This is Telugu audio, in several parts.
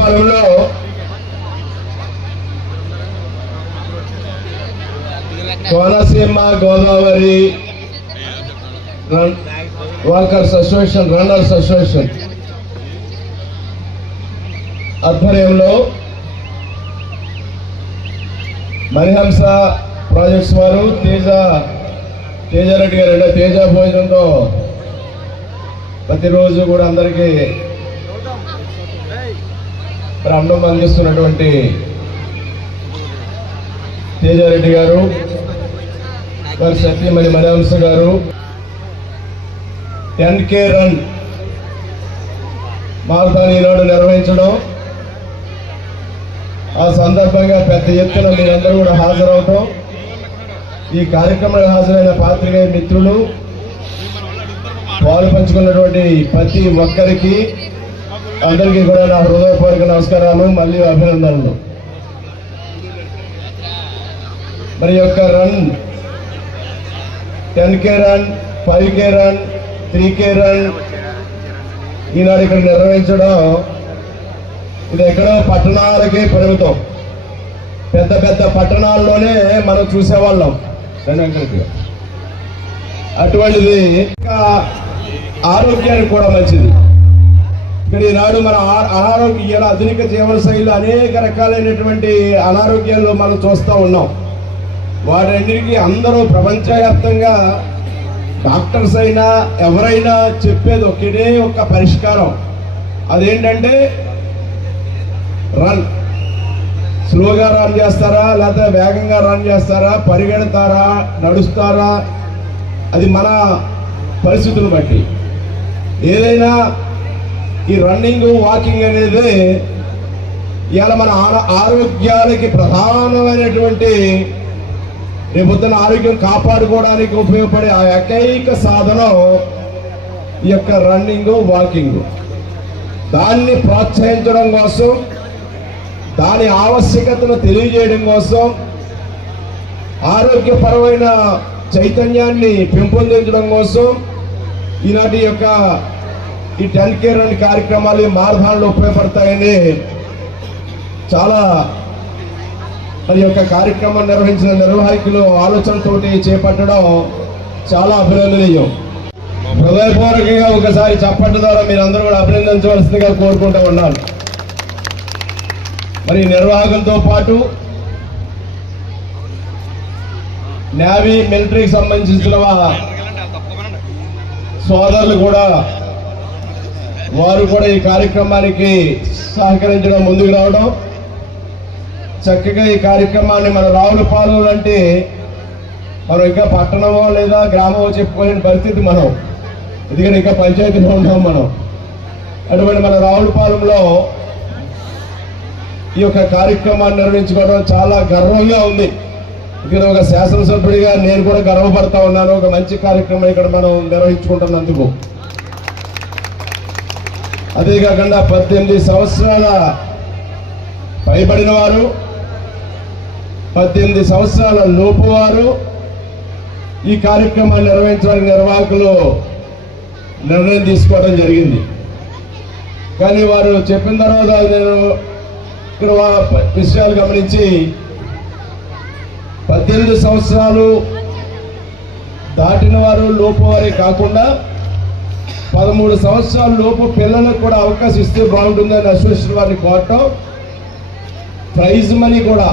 రావులపాలెంలో Konaseema Godavari run walkers association runners association ఆధ్వర్యంలో మణిహంస ప్రాజెక్ట్స్ వారు తేజ తేజారెడ్డి గారు అంటే తేజ భోజనంతో ప్రతిరోజు కూడా అందరికీ మరి అన్నం అందిస్తున్నటువంటి తేజారెడ్డి గారు వారి సత్యమణి మణిహంస గారు టెన్ కే రన్ మారథాన్ ఈనాడు నిర్వహించడం ఆ సందర్భంగా పెద్ద ఎత్తున మీరందరూ కూడా హాజరవటం ఈ కార్యక్రమంలో హాజరైన పాత్రికేయ మిత్రులు పాలు పంచుకున్నటువంటి ప్రతి ఒక్కరికి అందరికీ కూడా నా హృదయపూర్వక నమస్కారాలు మళ్ళీ అభినందనలు. మరి యొక్క run ten K run five K run three K run ఈనాడు ఇక్కడ నిర్వహించడం ఇది ఎక్కడో పట్టణాలకే పరిమితం. పెద్ద పెద్ద పట్టణాల్లోనే మనం చూసేవాళ్ళం. అటువంటిది ఇంకా ఆరోగ్యానికి కూడా మంచిది. కానీ ఈనాడు మన ఆ- అనారోగ్య ఆధునిక జీవన శైలిలో అనేక రకాలైనటువంటి అనారోగ్యాలు మనం చూస్తూ ఉన్నాం. వాటన్నిటికీ అందరూ ప్రపంచవ్యాప్తంగా డాక్టర్స్ అయినా ఎవరైనా చెప్పేది ఒకటే ఒక పరిష్కారం. అదేంటంటే రన్. స్లోగా రన్ చేస్తారా లేకపోతే వేగంగా రన్ చేస్తారా పరిగెడతారా నడుస్తారా అది మన పరిస్థితులను బట్టి. ఏదైనా ఈ రన్నింగ్ వాకింగ్ అనేది ఇవాళ మన ఆరోగ్యాలకి ప్రధానమైనటువంటి రేపొద్దున ఆరోగ్యం కాపాడుకోవడానికి ఉపయోగపడే ఆ ఏకైక సాధనం ఈ యొక్క రన్నింగ్ వాకింగ్ దాన్ని ప్రోత్సహించడం కోసం దాని ఆవశ్యకతను తెలియజేయడం కోసం ఆరోగ్యపరమైన చైతన్యాన్ని పెంపొందించడం కోసం ఈనాటి యొక్క ఈ టెన్ కేర్ అనే కార్యక్రమాలు ఈ మారథాన్లో ఉపయోగపడతాయని చాలా మరి యొక్క కార్యక్రమం నిర్వహించిన నిర్వాహకులు ఆలోచనతోటి చేపట్టడం చాలా అభినందనీయం. హృదయపూర్వకంగా ఒకసారి చప్పట్ల ద్వారా మీరందరూ కూడా అభినందించవలసిందిగా కోరుకుంటూ ఉన్నాను. మరి నిర్వాహకులతో పాటు నేవీ మిలిటరీకి సంబంధించిన సోదరులు కూడా వారు కూడా ఈ కార్యక్రమానికి సహకరించడం ముందుకు రావడం. చక్కగా ఈ కార్యక్రమాన్ని మన రావులపాలెం అంటే మనం ఇంకా పట్టణమో లేదా గ్రామమో చెప్పుకోలేని పరిస్థితి మనం. ఎందుకంటే ఇంకా పంచాయతీలో ఉన్నాం మనం. అటువంటి మన రావులపాలెంలో ఈ యొక్క కార్యక్రమాన్ని నిర్వహించుకోవడం చాలా గర్వంగా ఉంది. ఇక్కడ ఒక శాసనసభ్యుడిగా నేను కూడా గర్వపడతా ఉన్నాను. ఒక మంచి కార్యక్రమం ఇక్కడ మనం నిర్వహించుకుంటున్నందుకు. అదే కాకుండా పద్దెనిమిది సంవత్సరాల పైబడిన వారు పద్దెనిమిది సంవత్సరాల లోపు వారు ఈ కార్యక్రమాన్ని నిర్వహించడానికి నిర్వాహకులు నిర్ణయం తీసుకోవడం జరిగింది. కానీ వారు చెప్పిన తర్వాత నేను ఇక్కడ విషయాలు గమనించి పద్దెనిమిది సంవత్సరాలు దాటిన వారు లోపు వారే కాకుండా పదమూడు సంవత్సరాల లోపు పిల్లలకు కూడా అవకాశం ఇస్తే బాగుంటుందని అసోసియేషన్ వారిని కోరటం. ప్రైజ్ మనీ కూడా.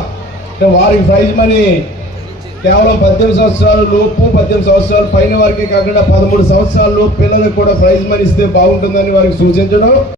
అంటే వారికి ప్రైజ్ మనీ కేవలం పద్దెనిమిది సంవత్సరాల లోపు పద్దెనిమిది సంవత్సరాల పైన వారికి కాకుండా పదమూడు సంవత్సరాల లోపు పిల్లలకు కూడా ప్రైజ్ మనీ ఇస్తే బాగుంటుందని వారికి సూచించడం.